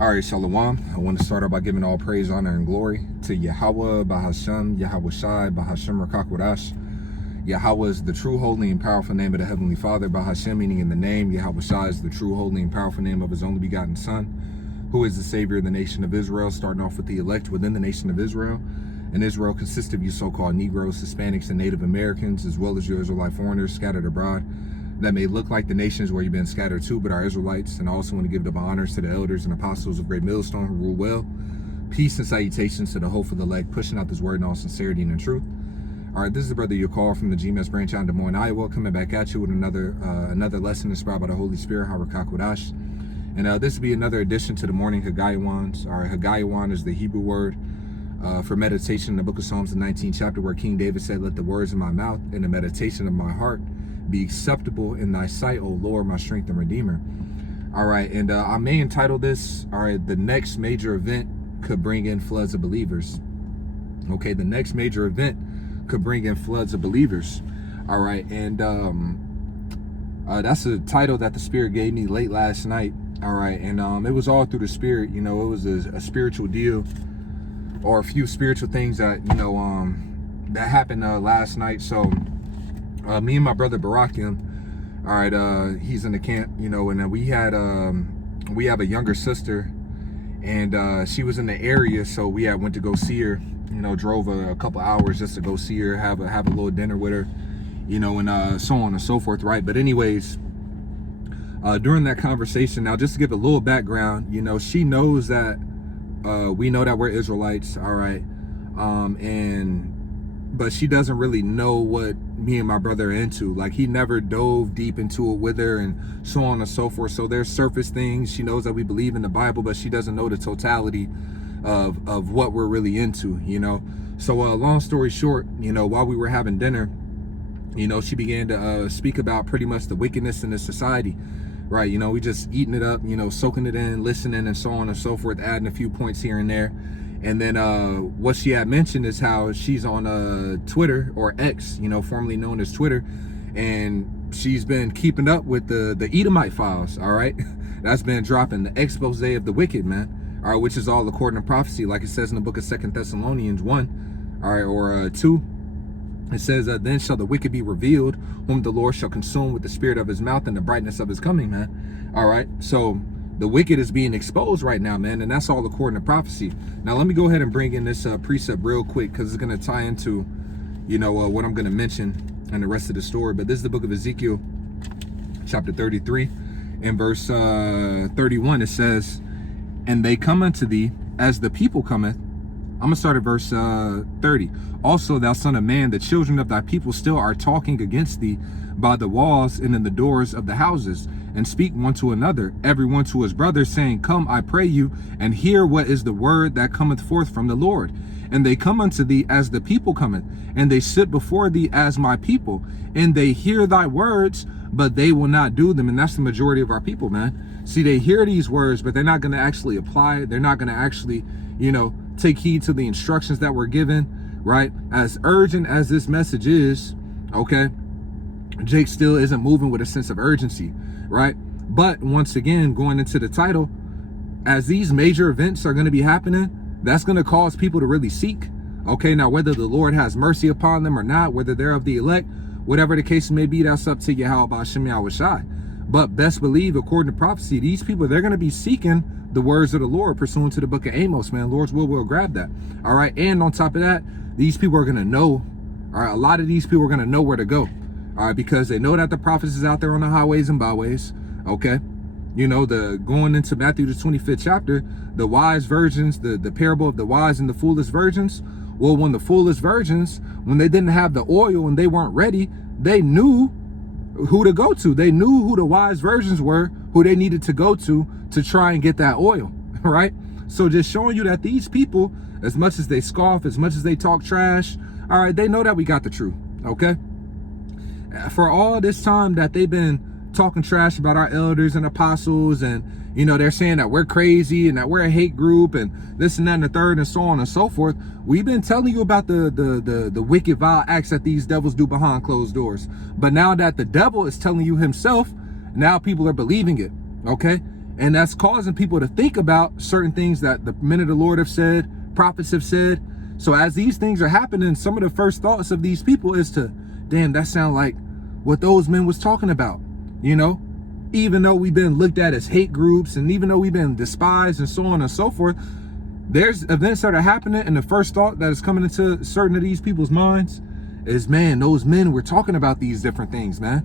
All right, Shalom. I want to start out by giving all praise, honor, and glory to Yahweh, Bahashem, Yahweh Shai, Bahashem Rakakwadash. Yahweh is the true, holy, and powerful name of the Heavenly Father. Bahashem meaning in the name. Yahweh Shai is the true, holy, and powerful name of his only begotten Son, who is the Savior of the nation of Israel, starting off with the elect within the nation of Israel. And Israel consists of you so-called Negroes, Hispanics, and Native Americans, as well as you Israelite foreigners scattered abroad that may look like the nations where you've been scattered to, but are Israelites. And I also want to give double honors to the elders and apostles of Great Millstone who rule well. Peace and salutations to the hopeful elect, pushing out this word in all sincerity and in truth. All right, this is the brother Yakar from the GMS branch out in Des Moines, Iowa, coming back at you with another lesson inspired by the Holy Spirit, Hagayawan. And this will be another addition to the morning Hagayawans. All right, Hagayawan is the Hebrew word for meditation in the book of Psalms, the 19th chapter, where King David said, "Let the words of my mouth and the meditation of my heart be acceptable in thy sight, O Lord, my strength and redeemer." All right, and I may entitle this, all right, the next major event could bring in floods of believers. Okay, the next major event could bring in floods of believers. All right, and that's a title that the Spirit gave me late last night. All right, and it was all through the Spirit. You know, it was a spiritual deal, or a few spiritual things that, you know, that happened last night. So me and my brother Barakim, all right, he's in the camp, you know, and we have a younger sister, and she was in the area, so we went to go see her, you know, drove a couple hours just to go see her, have a little dinner with her, you know, and so on and so forth, right? But anyways, during that conversation, now just to give a little background, you know, she knows that we know that we're Israelites, all right, but she doesn't really know what me and my brother are into. Like, he never dove deep into it with her and so on and so forth. So there's surface things. She knows that we believe in the Bible, but she doesn't know the totality of what we're really into, you know. So long story short, you know, while we were having dinner, you know, she began to speak about pretty much the wickedness in this society, right? You know, we just eating it up, you know, soaking it in, listening, and so on and so forth, adding a few points here and there. And then what she had mentioned is how she's on Twitter, or X, you know, formerly known as Twitter, and she's been keeping up with the Edomite files, all right? That's been dropping the expose of the wicked, man, all right, which is all according to prophecy, like it says in the book of 2 Thessalonians 1, all right, or 2. It says, then shall the wicked be revealed, whom the Lord shall consume with the spirit of his mouth and the brightness of his coming, man. All right, so the wicked is being exposed right now, man, and that's all according to prophecy. Now, let me go ahead and bring in this precept real quick, because it's going to tie into, you know, what I'm going to mention and the rest of the story. But this is the book of Ezekiel, chapter 33, and verse 31. It says, "And they come unto thee as the people cometh." I'm going to start at verse 30. "Also, thou son of man, the children of thy people still are talking against thee by the walls and in the doors of the houses, and speak one to another, every one to his brother, saying, Come, I pray you, and hear what is the word that cometh forth from the Lord. And they come unto thee as the people cometh, and they sit before thee as my people, and they hear thy words, but they will not do them." And that's the majority of our people, man. See, they hear these words, but they're not going to actually apply it. They're not going to actually, you know, take heed to the instructions that we're given, right? As urgent as this message is, okay, Jake still isn't moving with a sense of urgency, right? But once again, going into the title, as these major events are going to be happening, that's going to cause people to really seek. Okay, now whether the Lord has mercy upon them or not, whether they're of the elect, whatever the case may be, that's up to Yahweh Hashem Yahweh Shai. But best believe, according to prophecy, these people, they're going to be seeking the words of the Lord pursuant to the book of Amos, man. Lord's will grab that. All right, and on top of that, these people are going to know, all right, a lot of these people are going to know where to go. All right, because they know that the prophets is out there on the highways and byways, okay? You know, going into Matthew the 25th chapter, the wise virgins, the parable of the wise and the foolish virgins. Well, when the foolish virgins, when they didn't have the oil and they weren't ready, they knew who to go to. They knew who the wise virgins were, who they needed to go to try and get that oil, right? So just showing you that these people, as much as they scoff, as much as they talk trash, all right, they know that we got the truth, okay? For all this time that they've been talking trash about our elders and apostles, and, you know, they're saying that we're crazy and that we're a hate group and this and that and the third and so on and so forth, we've been telling you about the wicked, vile acts that these devils do behind closed doors. But now that the devil is telling you himself, now people are believing it, okay? And that's causing people to think about certain things that the men of the Lord have said, prophets have said. So as these things are happening, some of the first thoughts of these people is to, damn, that sound like what those men was talking about, you know? Even though we've been looked at as hate groups, and even though we've been despised and so on and so forth, there's events that are happening, and the first thought that is coming into certain of these people's minds is, man, those men were talking about these different things, man.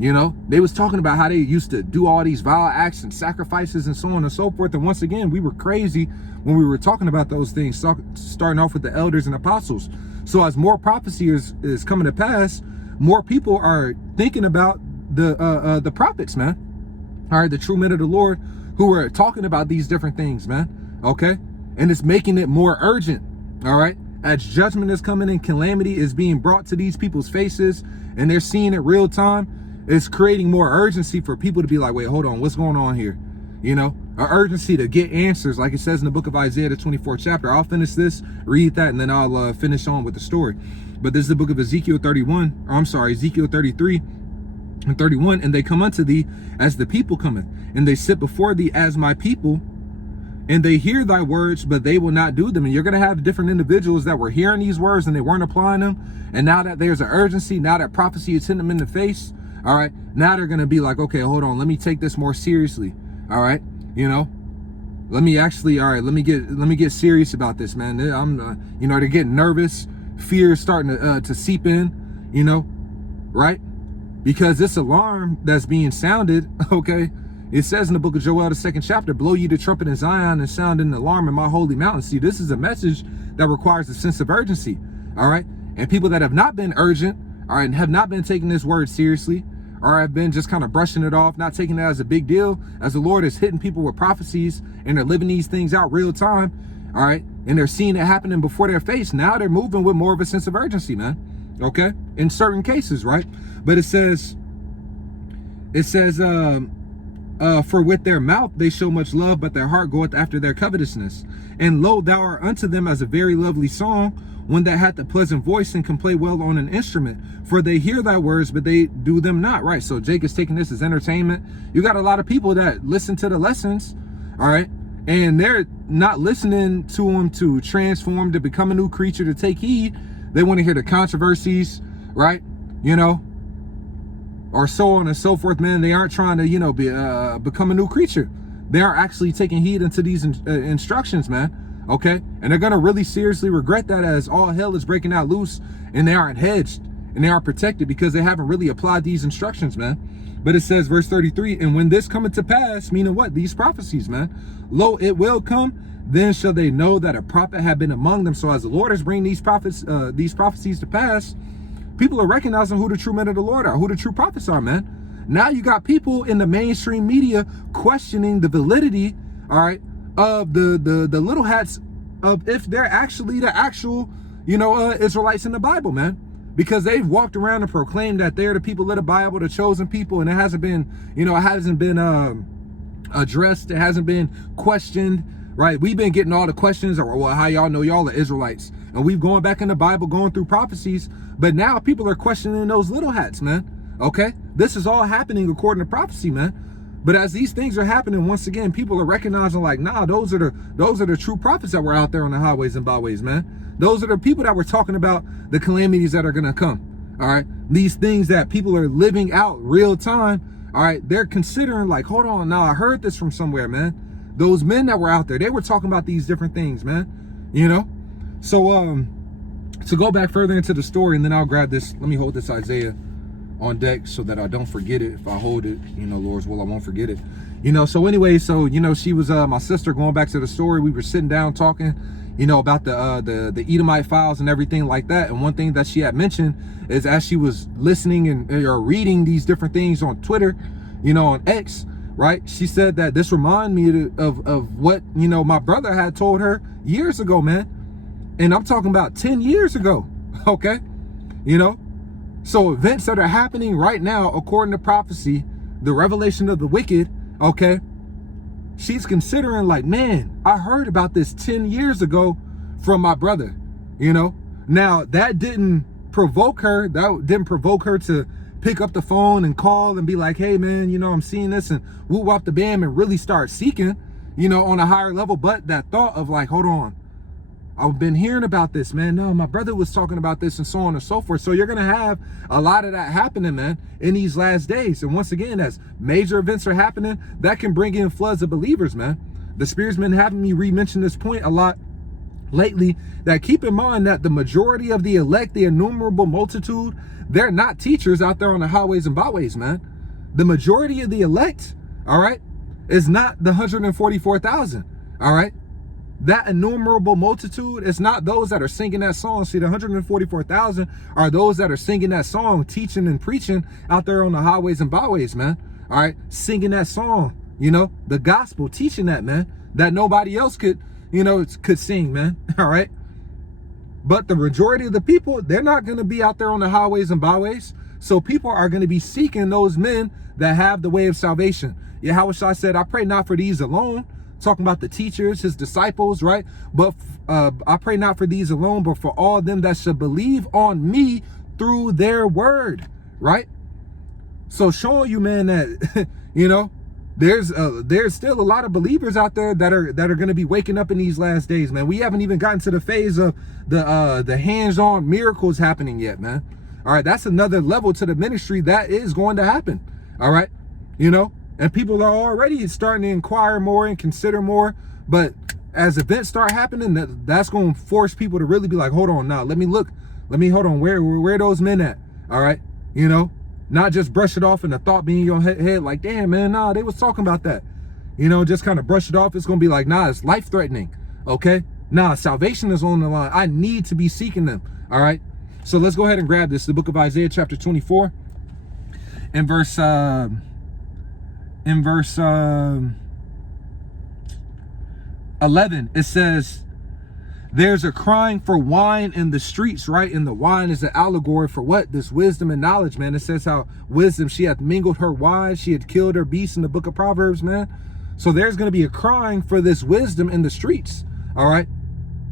You know, they was talking about how they used to do all these vile acts and sacrifices and so on and so forth. And once again, we were crazy when we were talking about those things, starting off with the elders and apostles. So as more prophecy is coming to pass, more people are thinking about the prophets, man. All right, the true men of the Lord who are talking about these different things, man. Okay, and it's making it more urgent. All right, as judgment is coming and calamity is being brought to these people's faces, and they're seeing it real time. It's creating more urgency for people to be like, wait, hold on, what's going on here? You know, an urgency to get answers, like it says in the book of Isaiah, the 24th chapter. I'll finish this, read that, and then I'll finish on with the story. But this is the book of Ezekiel 31, or I'm sorry, Ezekiel 33 and 31. And they come unto thee as the people cometh, and they sit before thee as my people, and they hear thy words, but they will not do them. And you're going to have different individuals that were hearing these words and they weren't applying them. And now that there's an urgency, now that prophecy is hitting them in the face, all right, now they're going to be like, okay, hold on, let me take this more seriously. All right, you know, let me actually, all right, let me get serious about this, man. I'm, you know, they're getting nervous. Fear is starting to seep in, you know, right? Because this alarm that's being sounded, okay, it says in the book of Joel, the 2nd chapter, blow ye the trumpet in Zion and sound an alarm in my holy mountain. See, this is a message that requires a sense of urgency, all right? And people that have not been urgent, all right, and have not been taking this word seriously, or have been just kind of brushing it off, not taking it as a big deal, as the Lord is hitting people with prophecies and they're living these things out real time, all right, and they're seeing it happening before their face. Now they're moving with more of a sense of urgency, man, okay, in certain cases, right? But it says, for with their mouth they show much love, but their heart goeth after their covetousness. And lo, thou art unto them as a very lovely song, one that hath a pleasant voice and can play well on an instrument. For they hear thy words, but they do them not. Right, so Jake is taking this as entertainment. You got a lot of people that listen to the lessons, all right, and they're not listening to them to transform, to become a new creature, to take heed. They want to hear the controversies, right, you know, or so on and so forth, man. They aren't trying to, you know, become a new creature. They are actually taking heed into these instructions, man. Okay, and they're gonna really seriously regret that as all hell is breaking out loose and they aren't hedged and they aren't protected because they haven't really applied these instructions, man. But it says, verse 33, and when this cometh to pass, meaning what? These prophecies, man. Lo, it will come, then shall they know that a prophet had been among them. So as the Lord is bringing these prophecies to pass, people are recognizing who the true men of the Lord are, who the true prophets are, man. Now you got people in the mainstream media questioning the validity, all right, of the little hats, of if they're actually the actual, you know, Israelites in the Bible, man. Because they've walked around and proclaimed that they're the people of the Bible, the chosen people, and it hasn't been, you know, it hasn't been addressed, it hasn't been questioned, right? We've been getting all the questions, or well, how y'all know y'all are Israelites, and we've gone back in the Bible, going through prophecies, but now people are questioning those little hats, man. Okay, this is all happening according to prophecy, man. But as these things are happening, once again, people are recognizing like, nah, those are the true prophets that were out there on the highways and byways, man. Those are the people that were talking about the calamities that are going to come. All right, these things that people are living out real time. All right, they're considering like, hold on, now I heard this from somewhere, man. Those men that were out there, they were talking about these different things, man. You know, so to go back further into the story, and then I'll grab this. Let me hold this Isaiah on deck so that I don't forget it. If I hold it, you know, Lord's will, I won't forget it. You know, so anyway, so, you know, she was my sister. Going back to the story, we were sitting down talking, you know, about the Edomite files and everything like that. And one thing that she had mentioned is, as she was listening and or reading these different things on Twitter, you know, on X, right, she said that this reminded me of what, you know, my brother had told her years ago, man. And I'm talking about 10 years ago. Okay, you know, so events that are happening right now, according to prophecy, the revelation of the wicked, okay, she's considering like, man, I heard about this 10 years ago from my brother, you know. Now, that didn't provoke her to pick up the phone and call and be like, hey man, you know, I'm seeing this, and whoop wop the bam and really start seeking, you know, on a higher level. But that thought of like, hold on, I've been hearing about this, man. No, my brother was talking about this, and so on and so forth. So you're going to have a lot of that happening, man, in these last days. And once again, as major events are happening, that can bring in floods of believers, man. The Spirit's been having me re-mention this point a lot lately, that keep in mind that the majority of the elect, the innumerable multitude, they're not teachers out there on the highways and byways, man. The majority of the elect, all right, is not the 144,000, all right? That innumerable multitude is not those that are singing that song. See, the 144,000 are those that are singing that song, teaching and preaching out there on the highways and byways, man. All right, singing that song, you know, the gospel, teaching that, man, that nobody else could, you know, could sing, man. All right. But the majority of the people, they're not going to be out there on the highways and byways. So people are going to be seeking those men that have the way of salvation. Yahushua said, I pray not for these alone, talking about the teachers, his disciples, right? But I pray not for these alone, but for all them that should believe on me through their word, right? So showing you, man, that, you know, there's still a lot of believers out there that are going to be waking up in these last days, man. We haven't even gotten to the phase of the hands-on miracles happening yet, man. All right, that's another level to the ministry that is going to happen. All right, you know, and people are already starting to inquire more and consider more. But as events start happening, that's going to force people to really be like, hold on, now let me hold on, where are those men at? All right, you know. Not just brush it off and the thought being in your head like, damn, man, nah, they was talking about that. You know, just kind of brush it off. It's going to be like, nah, it's life-threatening, okay? Nah, salvation is on the line. I need to be seeking them, all right? So let's go ahead and grab this. The book of Isaiah, chapter 24, in verse 11, it says, there's a crying for wine in the streets, right? And the wine is an allegory for what? This wisdom and knowledge, man. It says how wisdom, she hath mingled her wine, she had killed her beasts in the book of Proverbs, man. So there's going to be a crying for this wisdom in the streets, all right?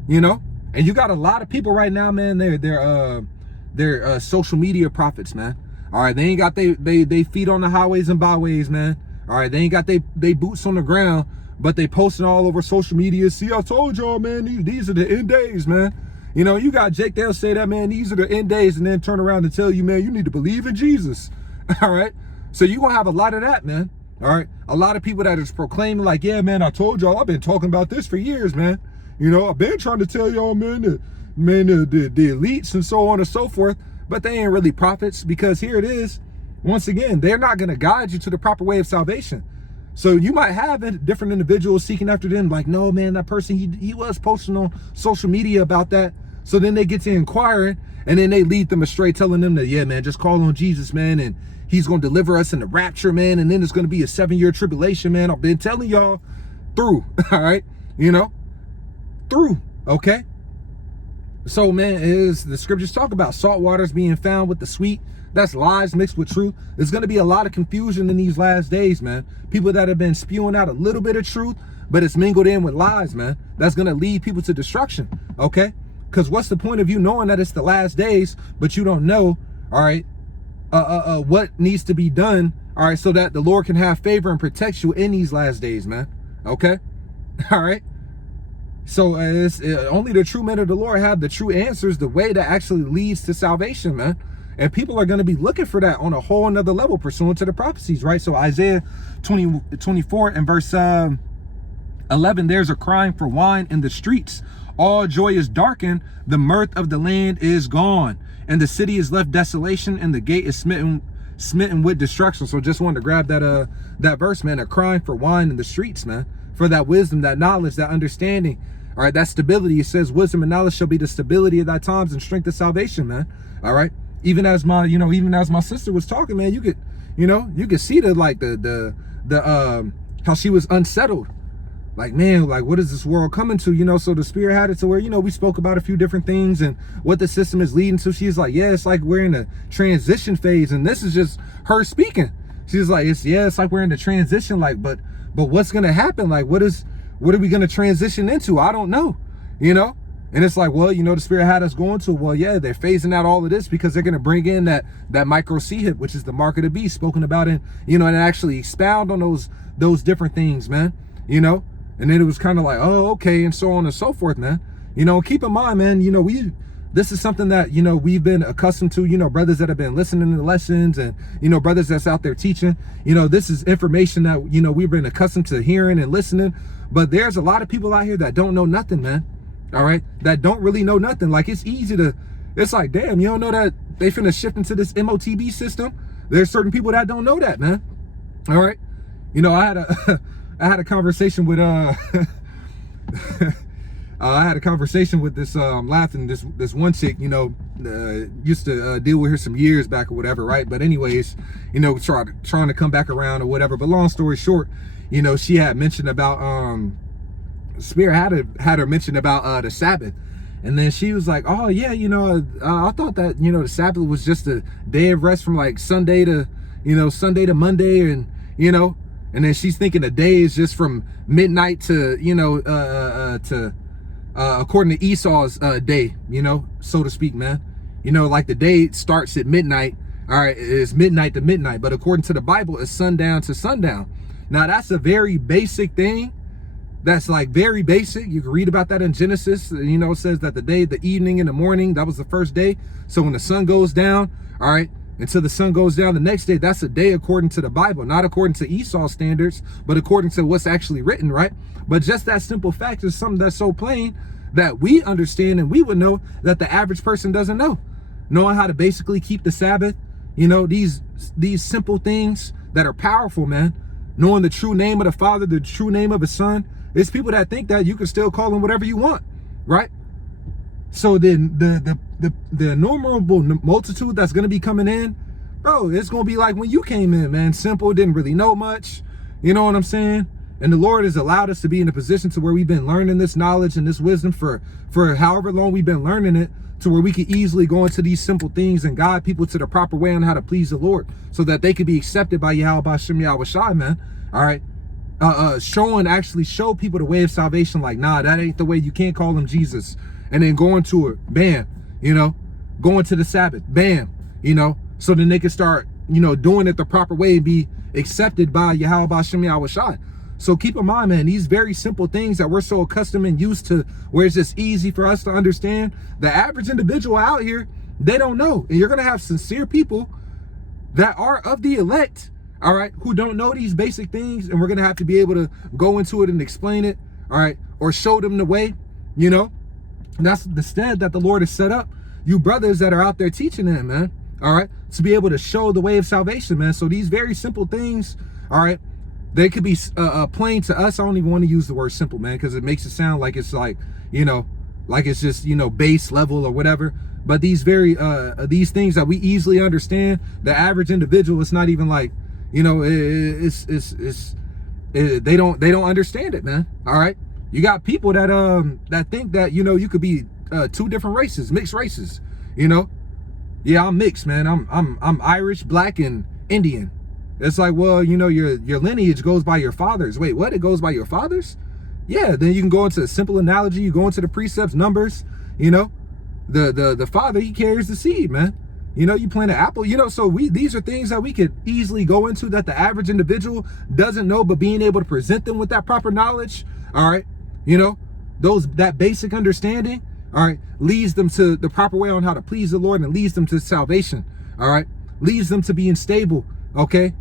You know? And you got a lot of people right now, man, they're social media prophets, man. All right, they ain't got they feet on the highways and byways, man. All right, they ain't got they boots on the ground, but they posting all over social media. See, I told y'all, man, these are the end days, man. You know, you got Jake, they'll say that, man, these are the end days, and then turn around and tell you, man, you need to believe in Jesus. All right. So you're going to have a lot of that, man. All right. A lot of people that is proclaiming like, yeah, man, I told y'all, I've been talking about this for years, man. You know, I've been trying to tell y'all, man, the elites and so on and so forth, but they ain't really prophets, because here it is. Once again, they're not going to guide you to the proper way of salvation. So you might have different individuals seeking after them, like, no, man, that person, he was posting on social media about that. So then they get to inquiring, and then they lead them astray, telling them that, yeah, man, just call on Jesus, man, and he's going to deliver us in the rapture, man, and then it's going to be a 7-year tribulation, man. I've been telling y'all through, all right, you know, through, okay? So, man, is the scriptures talk about salt waters being found with the sweet. That's lies mixed with truth. There's going to be a lot of confusion in these last days, man. People that have been spewing out a little bit of truth, but it's mingled in with lies, man. That's going to lead people to destruction, okay? Because what's the point of you knowing that it's the last days, but you don't know, all right, what needs to be done, all right, so that the Lord can have favor and protect you in these last days, man, okay? All right? So only the true men of the Lord have the true answers, the way that actually leads to salvation, man. And people are going to be looking for that on a whole another level, pursuant to the prophecies, right? So Isaiah 24 and verse 11, there's a crying for wine in the streets. All joy is darkened. The mirth of the land is gone. And the city is left desolation, and the gate is smitten with destruction. So just wanted to grab that verse, man. A crying for wine in the streets, man. For that wisdom, that knowledge, that understanding. All right, that stability. It says wisdom and knowledge shall be the stability of thy times and strength of salvation, man. All right. Even as my sister was talking, man, you could see how she was unsettled. Like, man, like, what is this world coming to? You know, so the Spirit had it to where, you know, we spoke about a few different things and what the system is leading to. She's like, yeah, it's like we're in a transition phase, and this is just her speaking. She's like, it's like we're in the transition, like, but what's gonna happen? Like, what are we gonna transition into? I don't know, you know. And it's like, well, you know, the Spirit had us going to, well, yeah, they're phasing out all of this because they're going to bring in that micro C-hip, which is the mark of the beast, spoken about in, you know, and actually expound on those different things, man, you know. And then it was kind of like, oh, okay, and so on and so forth, man. You know, keep in mind, man, you know, this is something that, you know, we've been accustomed to, you know, brothers that have been listening to the lessons and, you know, brothers that's out there teaching, you know, this is information that, you know, we've been accustomed to hearing and listening. But there's a lot of people out here that don't know nothing, man. All right, that don't really know nothing. Like, it's easy to, it's like, damn, you don't know that they finna shift into this MOTB system. There's certain people that don't know that, man. All right, you know, I had a conversation with I had a conversation with this laughing this one chick, you know, used to deal with her some years back or whatever, right? But anyways, you know, trying to come back around or whatever. But long story short, you know, she had mentioned about Spirit had her mention about the Sabbath. And then she was like, oh yeah, you know, I thought that, you know, the Sabbath was just a day of rest from like Sunday to Monday, and, you know, and then she's thinking a day is just from midnight to, you know, according to Esau's day, you know, so to speak, man. You know, like the day starts at midnight, all right, it's midnight to midnight, but according to the Bible, it's sundown to sundown. Now, that's a very basic thing. That's like very basic. You can read about that in Genesis. You know, it says that the evening and the morning, that was the first day. So when the sun goes down, all right, until the sun goes down the next day, that's a day according to the Bible, not according to Esau's standards, but according to what's actually written, right? But just that simple fact is something that's so plain that we understand and we would know that the average person doesn't know. Knowing how to basically keep the Sabbath, you know, these simple things that are powerful, man. Knowing the true name of the Father, the true name of His Son. It's people that think that you can still call Him whatever you want, right? So then the innumerable multitude that's going to be coming in, bro, it's going to be like when you came in, man. Simple, didn't really know much. You know what I'm saying? And the Lord has allowed us to be in a position to where we've been learning this knowledge and this wisdom for however long we've been learning it, to where we could easily go into these simple things and guide people to the proper way on how to please the Lord, so that they could be accepted by Yahweh Bashem Yahweh Shai, man. All right. Show people the way of salvation. Like, nah, that ain't the way. You can't call Him Jesus. And then going to it, bam, you know, going to the Sabbath, bam, you know, so then they can start, you know, doing it the proper way and be accepted by Yahweh Bashem Yahweh Shai. So keep in mind, man, these very simple things that we're so accustomed and used to, where it's just easy for us to understand, the average individual out here, they don't know. And you're going to have sincere people that are of the elect, all right, who don't know these basic things, and we're going to have to be able to go into it and explain it, all right, or show them the way, you know. And that's the stead that the Lord has set up, you brothers that are out there teaching Him, man, all right, to be able to show the way of salvation, man. So these very simple things, all right, they could be plain to us. I don't even want to use the word simple, man, because it makes it sound like it's like, you know, like it's just, you know, base level or whatever. But these these things that we easily understand, the average individual, it's not even like, you know, they don't understand it, man. All right, you got people that think that, you know, you could be two different races, mixed races. You know, yeah, I'm mixed, man. I'm Irish, black, and Indian. It's like, well, you know, your lineage goes by your fathers. Wait, what? It goes by your fathers? Yeah. Then you can go into a simple analogy. You go into the precepts, numbers. You know, the father, he carries the seed, man. You know, you plant an apple, you know, so these are things that we could easily go into that the average individual doesn't know, but being able to present them with that proper knowledge, all right, you know, that basic understanding, all right, leads them to the proper way on how to please the Lord, and leads them to salvation, all right, leads them to being stable, okay,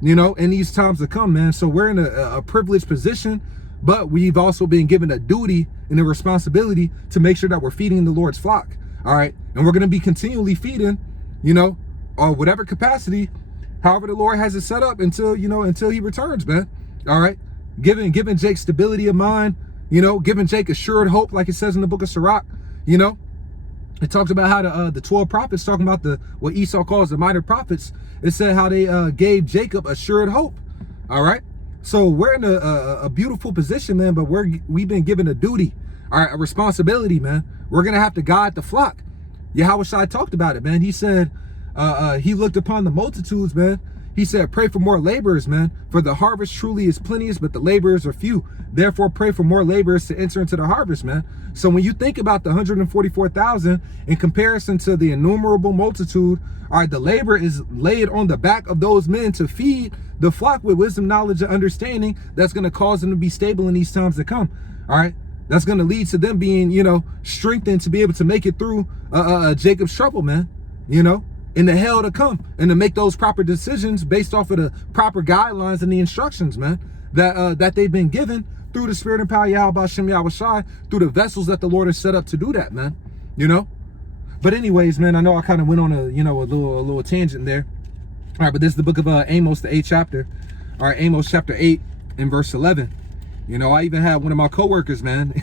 you know, in these times to come, man. So we're in a privileged position, but we've also been given a duty and a responsibility to make sure that we're feeding the Lord's flock, all right, and we're going to be continually feeding, you know, or whatever capacity, however the Lord has it set up until He returns, man. All right, giving Jake stability of mind, you know, giving Jake assured hope, like it says in the book of Sirach. You know, it talks about how the 12 prophets, talking about what Esau calls the minor prophets. It said how they gave Jacob assured hope. All right, so we're in a beautiful position, man. But we've been given a duty, all right, a responsibility, man. We're gonna have to guide the flock. Yahweh Shai talked about it, man. He said He looked upon the multitudes, man. He said, pray for more laborers, man, for the harvest truly is plenteous, but the laborers are few. Therefore, pray for more laborers to enter into the harvest, man. So when you think about the 144,000 in comparison to the innumerable multitude, all right, the labor is laid on the back of those men to feed the flock with wisdom, knowledge, and understanding that's going to cause them to be stable in these times to come. All right. That's going to lead to them being, you know, strengthened to be able to make it through Jacob's trouble, man, you know, in the hell to come, and to make those proper decisions based off of the proper guidelines and the instructions, man, that they've been given through the spirit and power of Yahweh Hashem Yahweh Shai, through the vessels that the Lord has set up to do that, man, you know. But anyways, man, I know I kind of went on a little tangent there. All right, but this is the book of Amos, the 8th chapter. All right, Amos chapter 8 and verse 11. You know, I even had one of my coworkers, man,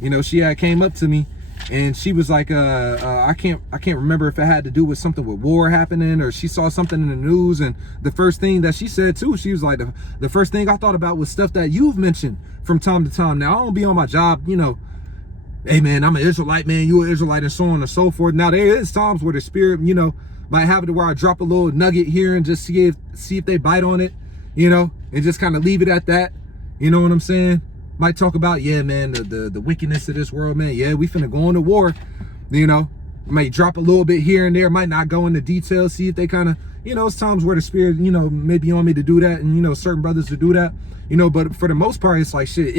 you know, she had came up to me and she was like, I can't remember if it had to do with something with war happening, or she saw something in the news. And the first thing that she said too, she was like, the first thing I thought about was stuff that you've mentioned from time to time. Now, I don't be on my job, you know, hey man, I'm an Israelite, man, you an Israelite, and so on and so forth. Now, there is times where the spirit, you know, might have it to where I drop a little nugget here and just see if they bite on it, you know, and just kind of leave it at that. You know what I'm saying? Might talk about, yeah, man, the wickedness of this world, man. Yeah, we finna go into war. You know, might drop a little bit here and there. Might not go into detail. See if they kind of, you know, it's times where the spirit, you know, may be on me to do that, and you know, certain brothers to do that. You know, but for the most part, it's like shit.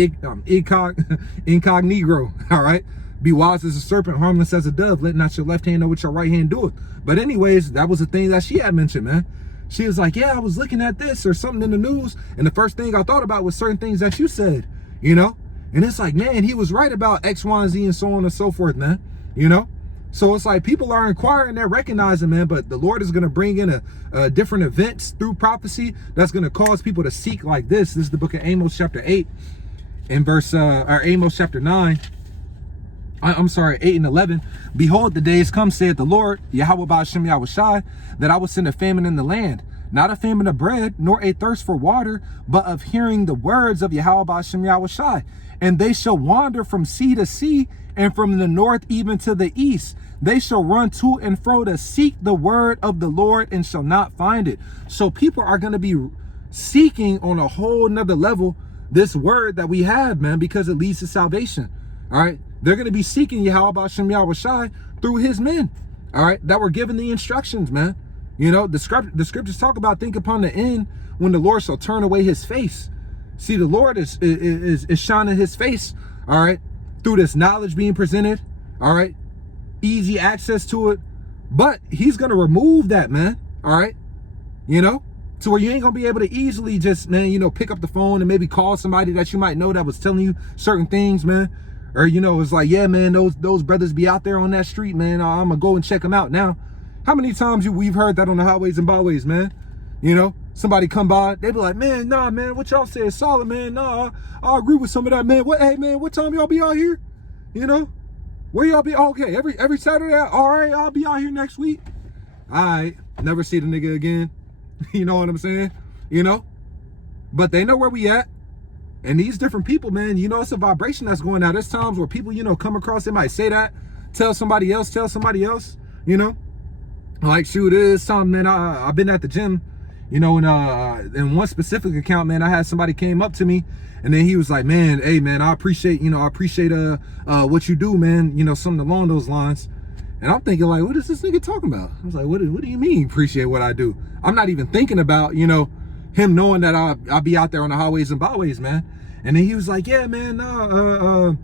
Incognito. All right. Be wise as a serpent, harmless as a dove. Let not your left hand know what your right hand doeth. But anyways, that was the thing that she had mentioned, man. She was like, yeah, I was looking at this or something in the news, and the first thing I thought about was certain things that you said, you know? And it's like, man, he was right about X, Y, and Z and so on and so forth, man, you know? So it's like people are inquiring, they're recognizing, man, but the Lord is going to bring in a different events through prophecy that's going to cause people to seek like this. This is the book of Amos chapter 8 and verse, or Amos chapter 9. I'm sorry, 8 and 11. Behold, the days come, saith the Lord, Yahweh Ba'ashem Yahweh Shai, that I will send a famine in the land, not a famine of bread, nor a thirst for water, but of hearing the words of Yahweh Ba'ashem Yahweh Shai. And they shall wander from sea to sea, and from the north even to the east. They shall run to and fro to seek the word of the Lord, and shall not find it. So people are going to be seeking on a whole nother level this word that we have, man, because it leads to salvation. All right. They're going to be seeking Yahweh Ba'ashem Yahweh Shai through his men, all right, that were given the instructions, man. You know, the scriptures talk about, think upon the end when the Lord shall turn away his face. See, the Lord is shining his face, all right, through this knowledge being presented, all right, easy access to it. But he's going to remove that, man, all right, you know, to where you ain't going to be able to easily just, man, you know, pick up the phone and maybe call somebody that you might know that was telling you certain things, man. Or, you know, it's like, yeah, man, those brothers be out there on that street, man. I'm going to go and check them out. Now, how many times we've heard that on the highways and byways, man? You know, somebody come by, they be like, man, nah, man, what y'all say is solid, man. Nah, I agree with some of that, man. Hey, man, what time y'all be out here? You know, where y'all be? Okay, every Saturday. All right, I'll be out here next week. All right, never see the nigga again. You know what I'm saying? You know, but they know where we at. And these different people, man, you know, it's a vibration that's going out. There's times where people, you know, come across, they might say that, tell somebody else, you know, like, shoot, it is something, man. I've been at the gym, you know, and in one specific account, man, I had somebody came up to me, and then he was like, man, hey, man, I appreciate what you do, man, you know, something along those lines. And I'm thinking, like, what is this nigga talking about? I was like, what do you mean appreciate what I do? I'm not even thinking about, you know, him knowing that I'll be out there on the highways and byways, man. And then he was like, yeah, man, and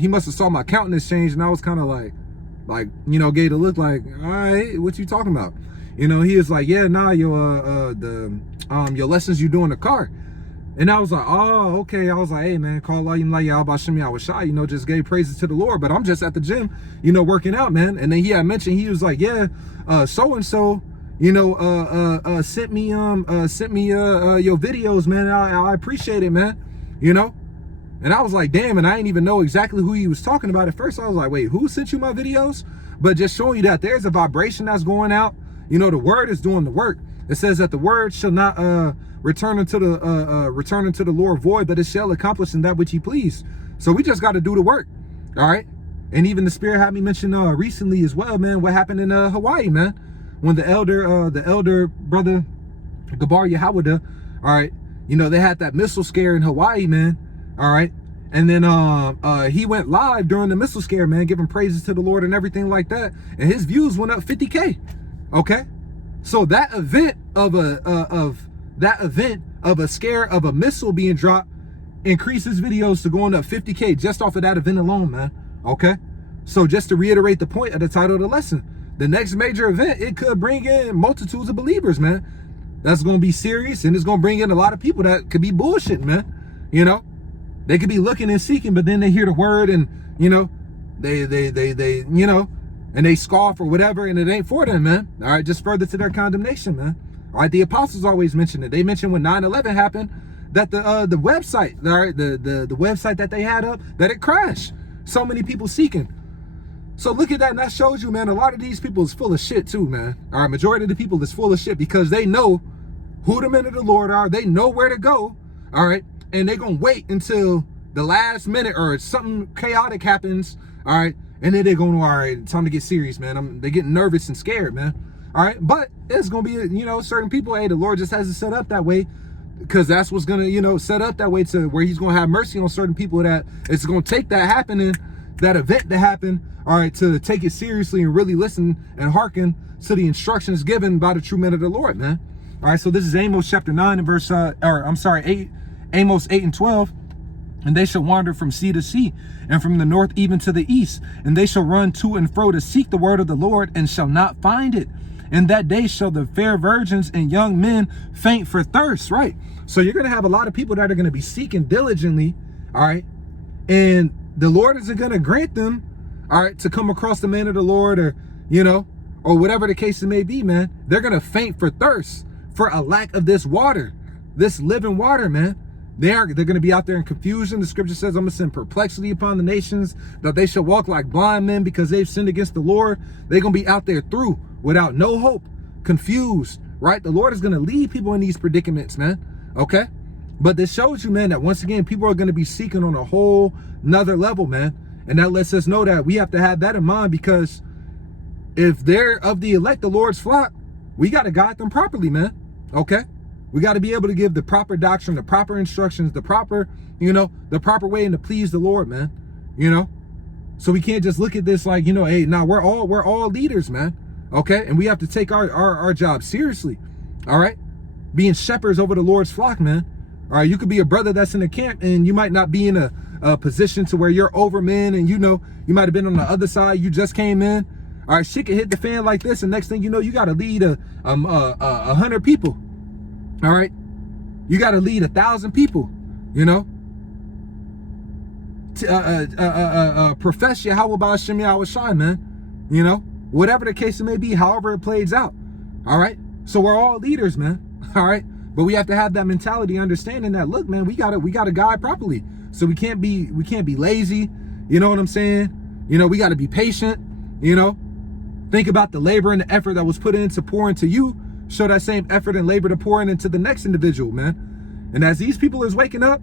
he must have saw my countenance change, and I was kind of like, you know, gave a look like, all right, what you talking about? You know, he was like, yeah, nah, your lessons you do in the car. And I was like, oh, okay. I was like, hey, man, call Allah, Yahweh Hashem Yahweh Shai, you know, just gave praises to the Lord, but I'm just at the gym, you know, working out, man. And then he had mentioned, he was like, yeah, so-and-so, you know, sent me your videos, man. I appreciate it, man. You know, and I was like, damn, and I didn't even know exactly who he was talking about at first. I was like, wait, who sent you my videos? But just showing you that there's a vibration that's going out. You know, the word is doing the work. It says that the word shall not return unto the Lord void, but it shall accomplish in that which he please. So we just got to do the work. All right. And even the Spirit had me mention recently as well, man, what happened in Hawaii, man, when the elder brother Gabar Yahweh, all right, you know, they had that missile scare in Hawaii, man, all right, and then he went live during the missile scare, man, giving praises to the Lord and everything like that, and his views went up 50K, okay? So that event of a scare of a missile being dropped increases videos to going up 50K just off of that event alone, man, okay? So just to reiterate the point of the title of the lesson, the next major event, it could bring in multitudes of believers, man. That's going to be serious, and it's going to bring in a lot of people that could be bullshitting, man. You know, they could be looking and seeking, but then they hear the word and, you know, they you know, and they scoff or whatever, and it ain't for them, man. All right, just further to their condemnation, man. All right, the apostles always mention it. They mentioned when 9/11 happened that the website, all right, the website that they had up, that it crashed. So many people seeking. So look at that, and that shows you, man, a lot of these people is full of shit too, man. All right, majority of the people is full of shit because they know who the men of the Lord are. They know where to go, all right? And they're going to wait until the last minute or something chaotic happens, all right? And then they're going, all right, time to get serious, man. They're getting nervous and scared, man, all right? But it's going to be, you know, certain people, hey, the Lord just has it set up that way because that's what's going to, you know, set up that way to where he's going to have mercy on certain people that it's going to take that happening, that event to happen, all right, to take it seriously and really listen and hearken to the instructions given by the true men of the Lord, man. All right, so this is Amos chapter 9 and verse, 8, Amos 8 and 12. And they shall wander from sea to sea, and from the north even to the east. And they shall run to and fro to seek the word of the Lord, and shall not find it. In that day shall the fair virgins and young men faint for thirst, right? So you're going to have a lot of people that are going to be seeking diligently, all right? And the Lord isn't going to grant them, all right, to come across the man of the Lord, or, you know, or whatever the case it may be, man. They're going to faint for thirst, for a lack of this water, this living water, man. They're going to be out there in confusion. The scripture says, I'm going to send perplexity upon the nations, that they shall walk like blind men because they've sinned against the Lord. They're going to be out there through without no hope, confused, right? The Lord is going to lead people in these predicaments, man. Okay. But this shows you, man, that once again, people are going to be seeking on a whole nother level, man. And that lets us know that we have to have that in mind, because if they're of the elect, the Lord's flock, we got to guide them properly, man. Okay. We got to be able to give the proper doctrine, the proper instructions, the proper, you know, the proper way and to please the Lord, man. You know, so we can't just look at this like, you know, hey, now we're all leaders, man. Okay. And we have to take our job seriously. All right. Being shepherds over the Lord's flock, man. All right. You could be a brother that's in the camp and you might not be in a position to where you're over men, and, you know, you might have been on the other side. You just came in. All right. Shit could hit the fan like this. And next thing you know, you got to lead 100 people. All right. You got to lead 1,000 people, you know, profess Yahweh Ba'ashem Yahweh Shai, man, you know, whatever the case it may be, however it plays out. All right. So we're all leaders, man. All right. But we have to have that mentality, understanding that, look, man, we gotta guide properly. So we can't be lazy. You know what I'm saying? You know, we got to be patient, you know, think about the labor and the effort that was put in to pour into you. Show that same effort and labor to pour into the next individual, man. And as these people is waking up,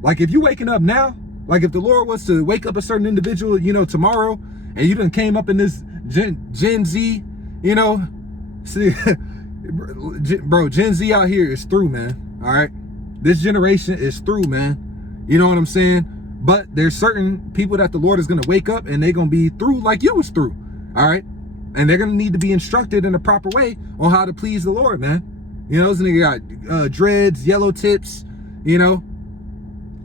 like if you waking up now, like if the Lord was to wake up a certain individual, you know, tomorrow, and you done came up in this Gen Z, you know, see, bro, Gen Z out here is through, man. All right. This generation is through, man. You know what I'm saying? But there's certain people that the Lord is going to wake up and they're going to be through like you was through. All right. And they're going to need to be instructed in a proper way on how to please the Lord, man. You know, this nigga got dreads, yellow tips, you know,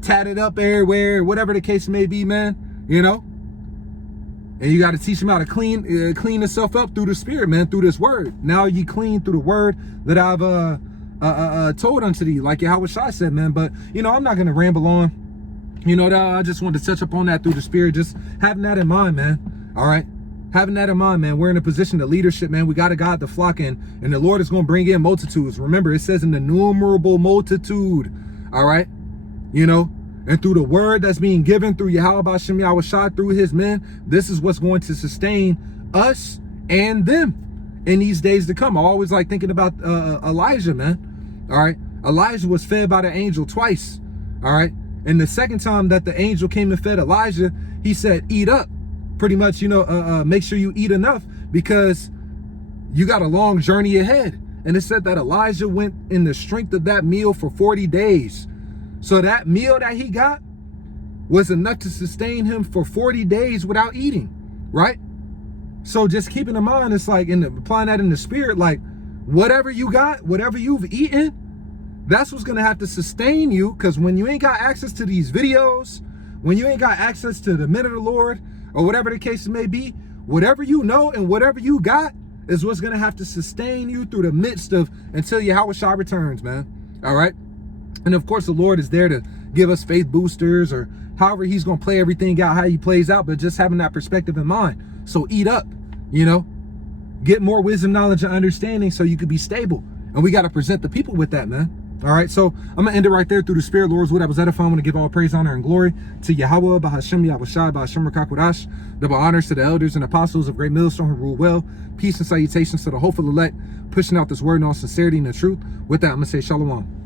tatted up everywhere, whatever the case may be, man, you know. And you got to teach them how to clean yourself up through the Spirit, man, through this word. Now you clean through the word that I've told unto thee, like Yahweh Shai said, man. But, you know, I'm not going to ramble on. You know, I just wanted to touch up on that through the Spirit, just having that in mind, man. All right. Having that in mind, man. We're in a position of leadership, man. We got to guide the flock in, and the Lord is going to bring in multitudes. Remember, it says an innumerable multitude. All right. You know, and through the word that's being given through Yahweh Ba'ashem Yahweh Shai, through his men, this is what's going to sustain us and them in these days to come. I always like thinking about Elijah, man. All right. Elijah was fed by the angel twice. All right. And the second time that the angel came and fed Elijah, he said, eat up. Pretty much, you know, make sure you eat enough because you got a long journey ahead. And it said that Elijah went in the strength of that meal for 40 days. So that meal that he got was enough to sustain him for 40 days without eating, right? So just keeping in mind, it's like applying that in the spirit, like whatever you got, whatever you've eaten, that's what's gonna have to sustain you. Because when you ain't got access to these videos, when you ain't got access to the men of the Lord, or whatever the case may be, whatever you know and whatever you got is what's gonna have to sustain you through the midst of, until Yahweh returns, man. All right. And of course, the Lord is there to give us faith boosters, or however he's gonna play everything out, how he plays out, but just having that perspective in mind. So eat up, you know, get more wisdom, knowledge, and understanding so you could be stable. And we got to present the people with that, man. All right, so I'm gonna end it right there. Through the spirit, Lord's what I was edifying. I want to give all praise, honor, and glory to Yahweh, Bahashem, Yahushai, Bahashem, Rakakwadash. Double honors to the elders and apostles of Great Millstone who rule well. Peace and salutations to the hopeful elect, pushing out this word in all sincerity and the truth. With that, I'm gonna say shalom.